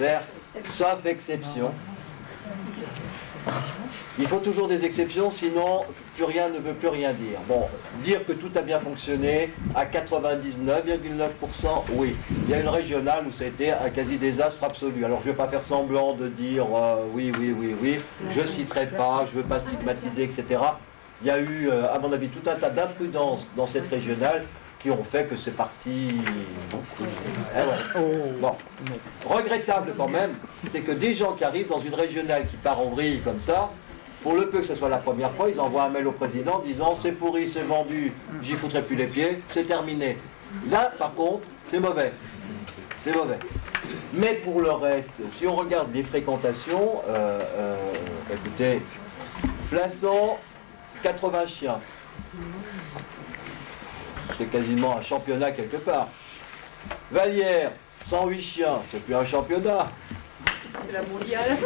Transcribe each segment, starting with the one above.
faire, sauf exception. Il faut toujours des exceptions, sinon plus rien ne veut plus rien dire. Bon, dire que tout a bien fonctionné à 99,9%, oui. Il y a une régionale où ça a été un quasi-désastre absolu. Alors je ne vais pas faire semblant de dire oui, je ne citerai pas, je ne veux pas stigmatiser, etc. Il y a eu, à mon avis, tout un tas d'imprudences dans cette régionale qui ont fait que c'est parti. Bon. Regrettable quand même, c'est que des gens qui arrivent dans une régionale qui part en vrille comme ça, pour le peu que ce soit la première fois, ils envoient un mail au président disant c'est pourri, c'est vendu, j'y foutrai plus les pieds, c'est terminé. Là, par contre, c'est mauvais. C'est mauvais. Mais pour le reste, si on regarde les fréquentations, écoutez, Plassans, 80 chiens. C'est quasiment un championnat quelque part. Vallières, 108 chiens, c'est plus un championnat. C'est la mondiale.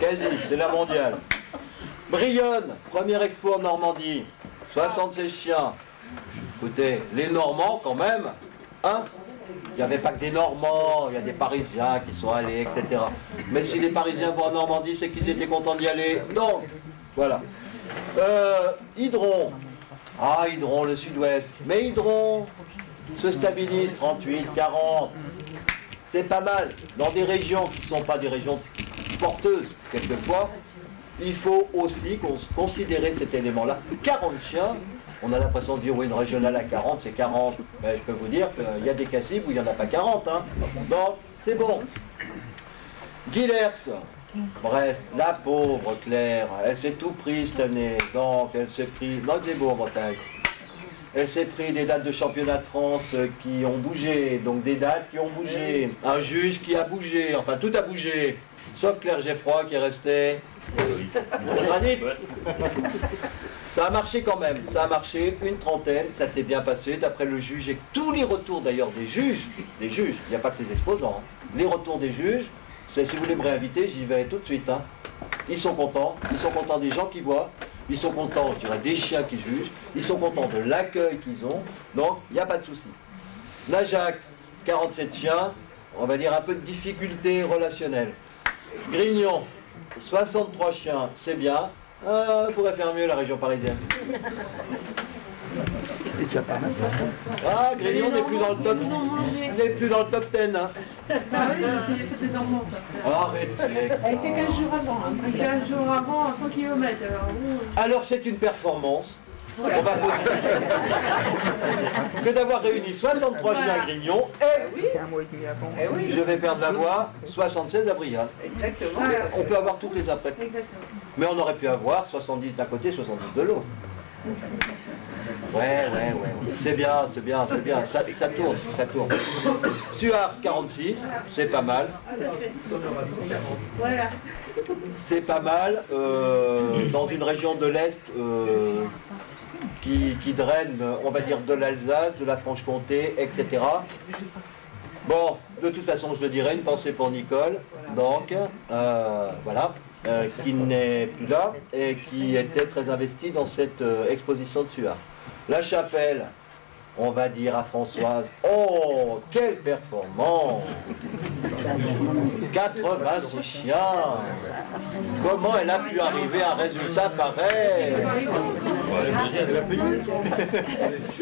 Quasi, c'est la mondiale. Brionne, première expo en Normandie, 76 chiens. Écoutez, les Normands quand même, hein, il n'y avait pas que des Normands, il y a des Parisiens qui sont allés, etc. Mais si les Parisiens vont en Normandie, c'est qu'ils étaient contents d'y aller. Donc, voilà. Hydron. Ah, Hydron, le sud-ouest. Mais Hydron se stabilise, 38, 40. C'est pas mal. Dans des régions qui ne sont pas des régions porteuses, quelquefois, il faut aussi considérer cet élément-là. 40 chiens, on a l'impression de dire, oui, une régionale à 40, c'est 40. Mais je peux vous dire qu'il y a des cassibes où il n'y en a pas 40. Hein. Donc, c'est bon. Guilers. Brest, la pauvre Claire, elle s'est tout pris cette année, donc elle s'est pris, dans les beaux en Bretagne, elle s'est pris des dates de championnat de France qui ont bougé, donc des dates qui ont bougé, un juge qui a bougé, enfin tout a bougé, sauf Claire Geffroy qui est restée au granit. Ça a marché quand même, ça a marché, une trentaine, ça s'est bien passé, d'après le juge, et tous les retours d'ailleurs des juges, il n'y a pas que les exposants, hein, les retours des juges, si vous voulez me réinviter, j'y vais tout de suite. Hein. Ils sont contents des gens qui voient, ils sont contents, je dirais, des chiens qui jugent, ils sont contents de l'accueil qu'ils ont, donc il n'y a pas de souci. Najac, 47 chiens, on va dire un peu de difficulté relationnelle. Grignon, 63 chiens, c'est bien, on pourrait faire mieux la région parisienne. Ah, Grignon n'est plus dans le top, n'est plus dans le top 10. Hein. Ah oui, c'est les fêtes des Normands, ça. Arrêtez. Elle était 15 jours avant. 15 jours avant, à 100 km. Alors c'est une performance. On va que d'avoir réuni 63 chiens à Grignon et Un mois et demi avant. je vais perdre la voix, 76 à Brianne. Exactement. On peut avoir toutes les après. Exactement. Mais on aurait pu avoir 70 d'un côté, 70 de l'autre. Ouais. C'est bien. Ça tourne. Suard, 46, c'est pas mal. Voilà. C'est pas mal dans une région de l'Est qui draine, on va dire, de l'Alsace, de la Franche-Comté, etc. Bon, de toute façon, je le dirai, une pensée pour Nicole, donc, voilà, qui n'est plus là et qui était très investie dans cette exposition de Suard. La Chapelle, on va dire à Françoise, oh, quelle performance! 86 chiens! Comment elle a pu arriver à un résultat pareil?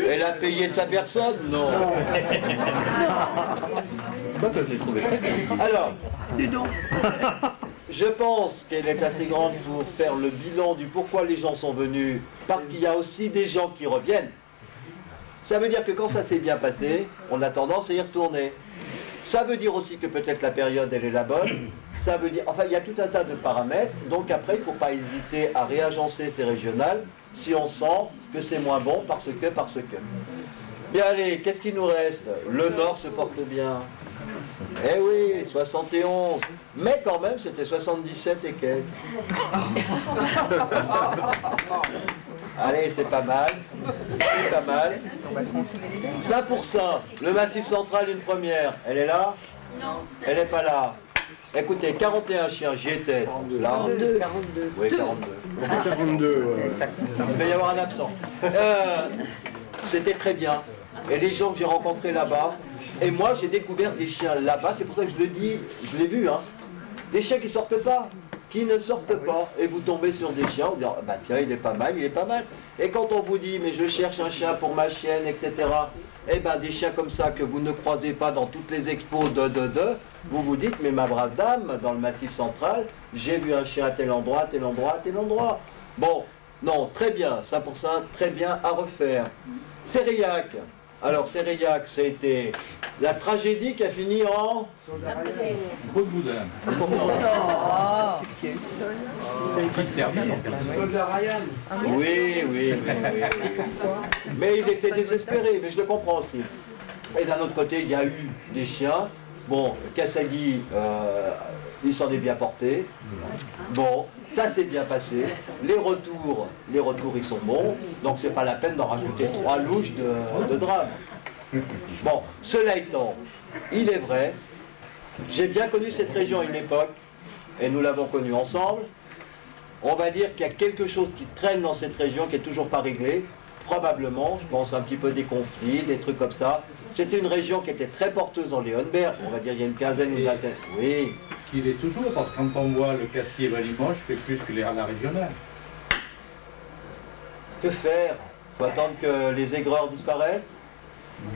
Elle a payé de sa personne? Non. Alors, je pense qu'elle est assez grande pour faire le bilan du pourquoi les gens sont venus, parce qu'il y a aussi des gens qui reviennent. Ça veut dire que quand ça s'est bien passé, on a tendance à y retourner. Ça veut dire aussi que peut-être la période, elle est la bonne. Ça veut dire, enfin, il y a tout un tas de paramètres. Donc après, il ne faut pas hésiter à réagencer ces régionales si on sent que c'est moins bon parce que. Bien allez, qu'est-ce qu'il nous reste? Le Nord se porte bien. Eh oui, 71. Mais quand même, c'était 77 et quelques. Allez, c'est pas mal. C'est pas mal. 5%. Le Massif Central, une première. Elle est là? Non. Elle n'est pas là. Écoutez, 41 chiens, j'y étais. Là. 42. Oui, 42. Il va y avoir un absent. C'était très bien. et les gens que j'ai rencontrés là-bas. Et moi, j'ai découvert des chiens là-bas, c'est pour ça que je le dis, je l'ai vu, hein. Des chiens qui sortent pas, qui ne sortent pas. Et vous tombez sur des chiens, vous dites, bah tiens, il est pas mal, il est pas mal. Et quand on vous dit, mais je cherche un chien pour ma chienne, etc., eh ben des chiens comme ça que vous ne croisez pas dans toutes les expos vous vous dites, mais ma brave dame, dans le Massif central, j'ai vu un chien à tel endroit, tel endroit, tel endroit. Bon, non, très bien, ça pour ça, très bien à refaire. Sériac. Alors Sériac, ça a été la tragédie qui a fini en... Beau boudin. Qui se termine. Oui, oui, oui, oui. Mais il était désespéré, mais je le comprends aussi. Et d'un autre côté, il y a eu des chiens. Bon, Kasagi, il s'en est bien porté. Bon, ça s'est bien passé. Les retours, ils sont bons. Donc c'est pas la peine d'en rajouter 3 louches de drame. Bon, cela étant, il est vrai, j'ai bien connu cette région à une époque, et nous l'avons connue ensemble. On va dire qu'il y a quelque chose qui traîne dans cette région qui n'est toujours pas réglé. Probablement, je pense un petit peu des conflits, des trucs comme ça. C'était une région qui était très porteuse en Léonberg, on va dire il y a une quinzaine ou une vingtaine. Oui. Il est toujours, parce que quand on voit le Cassier Valimoche, fait plus que la régionale. Que faire? Faut attendre que les aigreurs disparaissent?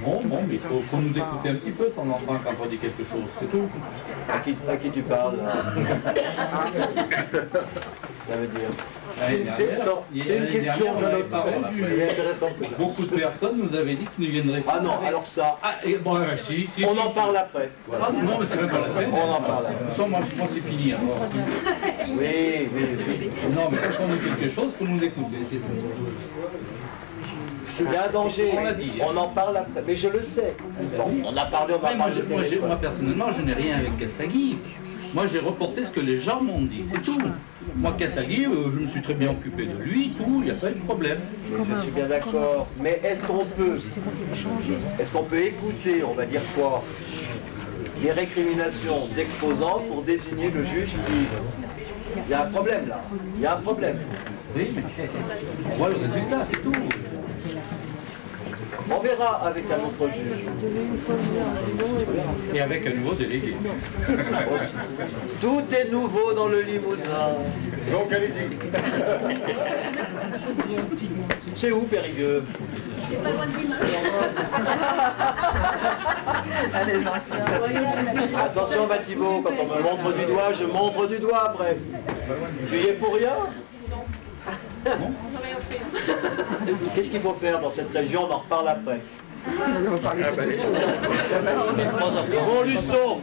Non, mais il faut nous écouter un petit peu de temps en temps quand on dit quelque chose, c'est tout. À qui tu parles là? Ça veut dire... C'est une question de notre parole. Beaucoup de personnes nous avaient dit qu'ils ne viendraient pas. Ah non, alors ça... Bon, si, on en parle après. Voilà. Non, mais c'est même pas la peine. On en parle après. De toute façon, moi c'est fini. Alors. Oui. Non, mais quand on dit quelque chose, il faut nous écouter, c'est tout. Il y a un danger, on en parle après, mais je le sais. Bon, on a parlé, on va parler. Moi, personnellement, je n'ai rien avec Kasagi. Moi, j'ai reporté ce que les gens m'ont dit, c'est tout. Moi, Kasagi, je me suis très bien occupé de lui, tout, il n'y a pas eu de problème. Mais je suis bien d'accord. Mais est-ce qu'on peut écouter, on va dire quoi, des récriminations d'exposants pour désigner le juge qui... Il y a un problème là. Il y a un problème. Oui, mais on voit le résultat, c'est tout. On verra avec un autre juge. Et avec un nouveau délégué. Tout est nouveau dans le Limousin. Donc allez-y. C'est où Périgueux? C'est pas loin de Dimanche. Attention Mathibaut, quand on me montre du doigt, je montre du doigt après. Tu y es pour rien? Qu'est-ce qu'il faut faire dans cette région? On en reparle après. Montluçon,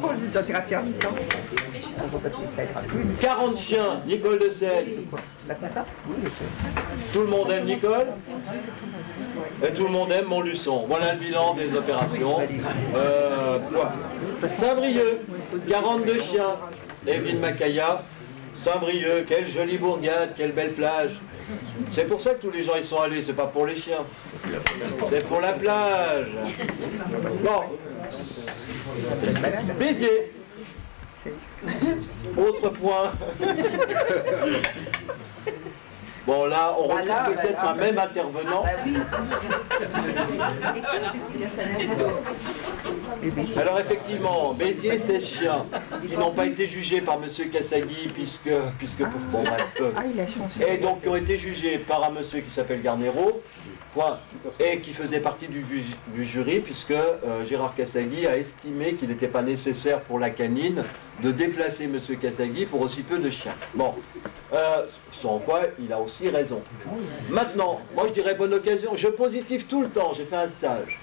40 chiens, Nicole de Seine. Tout le monde aime Nicole et tout le monde aime Montluçon. Voilà le bilan des opérations. Saint-Brieuc, 42 chiens. Evelyne Macaya, Saint-Brieuc, quelle jolie bourgade, quelle belle plage. C'est pour ça que tous les gens y sont allés, c'est pas pour les chiens. C'est pour la plage. Bon. Béziers. Autre point. Bon là, on retrouve peut-être un même intervenant. Alors effectivement, Béziers, ces chiens qui n'ont pas été jugés par M. Kasagi puisque bon, bref, et donc qui ont été jugés par un monsieur qui s'appelle Garnero, et qui faisait partie du jury puisque Gérard Kasagi a estimé qu'il n'était pas nécessaire pour la canine de déplacer M. Kasagi pour aussi peu de chiens. Bon. Sans quoi il a aussi raison. Maintenant, moi je dirais bonne occasion, je positive tout le temps, j'ai fait un stage.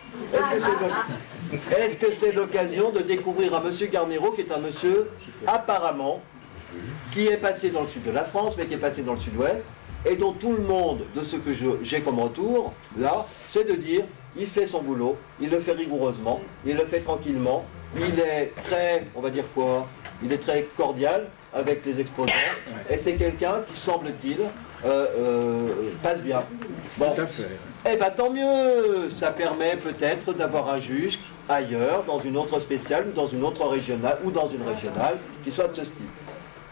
Est-ce que c'est l'occasion de découvrir un monsieur Garnero qui est un monsieur apparemment qui est passé dans le sud de la France mais qui est passé dans le sud-ouest et dont tout le monde, de ce que j'ai comme retour, là, c'est de dire il fait son boulot, il le fait rigoureusement, il le fait tranquillement, il est très, on va dire quoi, il est très cordial avec les exposants, et c'est quelqu'un qui, semble-t-il, passe bien. Bon, eh bien tant mieux, ça permet peut-être d'avoir un juge ailleurs, dans une autre spéciale, ou dans une autre régionale, ou dans une régionale, qui soit de ce style.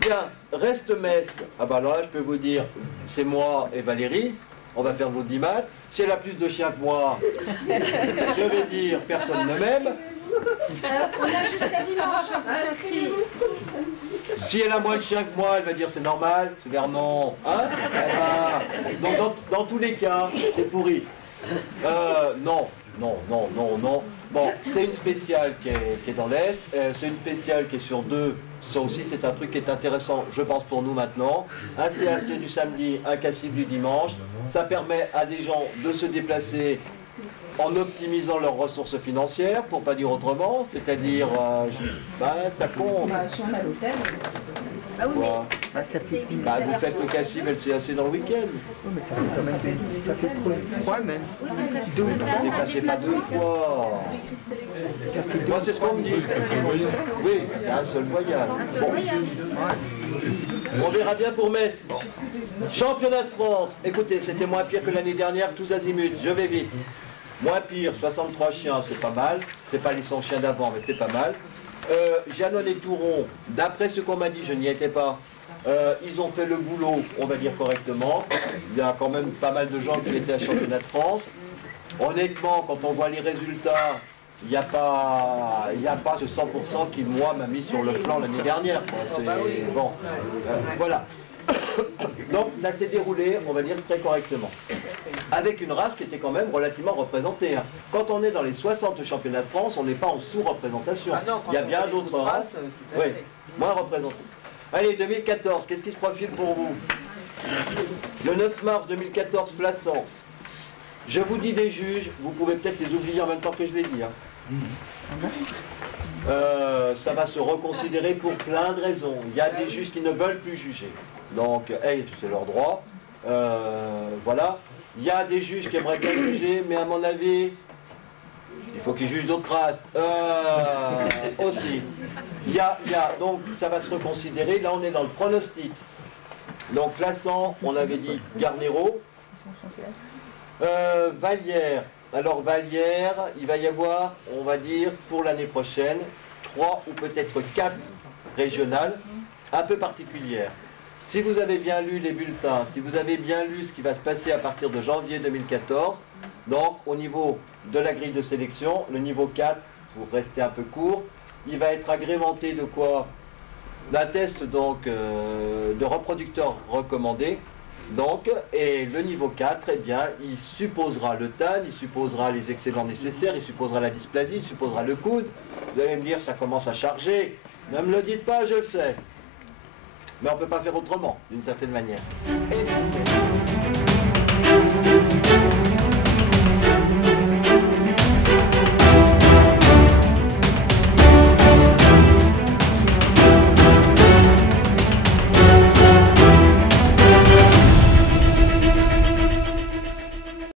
Bien, reste Metz, ah ben alors là je peux vous dire, c'est moi et Valérie, on va faire vos 10 maths. Si elle a plus de chiens que moi, je vais dire personne ne m'aime. On a jusqu'à dimanche pour s'inscrire. Si elle a moins de chiens que moi, elle va dire c'est normal, c'est vers non. Hein? Donc dans tous les cas, c'est pourri. Non. Bon, c'est une spéciale qui est dans l'Est, c'est une spéciale qui est sur 2. Ça aussi, c'est un truc qui est intéressant, je pense, pour nous maintenant. Un CAC du samedi, un CACIF du dimanche. Ça permet à des gens de se déplacer en optimisant leurs ressources financières, pour pas dire autrement, c'est-à-dire, ça compte. Si on a l'hôtel. Ah oui, Quoi. mais Vous faites le CACIF et le CAC dans le week-end. Oui, mais ça fait quand même ça fait 3 même. Ne déplacez pas 2 fois. Moi, c'est ce qu'on me dit. Oui, ça fait un seul voyage. Bon. On verra bien pour Metz. Championnat de France. Écoutez, c'était moins pire que l'année dernière, tous azimuts. Je vais vite. Moins pire, 63 chiens, c'est pas mal. C'est pas les 100 chiens d'avant, mais c'est pas mal. Jeannonne et Touron, d'après ce qu'on m'a dit, je n'y étais pas. Ils ont fait le boulot, on va dire correctement. Il y a quand même pas mal de gens qui étaient à championnat de France. Honnêtement, quand on voit les résultats, il n'y a pas ce 100% qui, moi, m'a mis sur le flanc l'année dernière. Bon, voilà. Donc, ça s'est déroulé, on va dire, très correctement. Avec une race qui était quand même relativement représentée. Hein. Quand on est dans les 60 championnats de France, on n'est pas en sous-représentation. Il y a bien d'autres races, oui, moins représentées. Allez, 2014, qu'est-ce qui se profile pour vous? Le 9 mars 2014, Flassan. Je vous dis des juges, vous pouvez peut-être les oublier en même temps que je les dis. Hein. Ça va se reconsidérer pour plein de raisons. Il y a des juges qui ne veulent plus juger. Donc, c'est leur droit. Voilà. Il y a des juges qui aimeraient bien juger, mais à mon avis, il faut qu'ils jugent d'autres races. Aussi. Donc, ça va se reconsidérer. Là, on est dans le pronostic. Donc, Flassan, on avait dit Garnero. Vallière. Alors, Vallière, il va y avoir, on va dire, pour l'année prochaine, 3 ou peut-être 4 régionales un peu particulières. Si vous avez bien lu les bulletins, si vous avez bien lu ce qui va se passer à partir de janvier 2014, donc au niveau de la grille de sélection, le niveau 4, vous restez un peu court, il va être agrémenté de quoi? D'un test donc de reproducteur recommandé. Donc, et le niveau 4, eh bien, il supposera le TAN, il supposera les excédents nécessaires, il supposera la dysplasie, il supposera le coude. Vous allez me dire, ça commence à charger. Ne me le dites pas, je le sais. Mais on ne peut pas faire autrement, d'une certaine manière. Et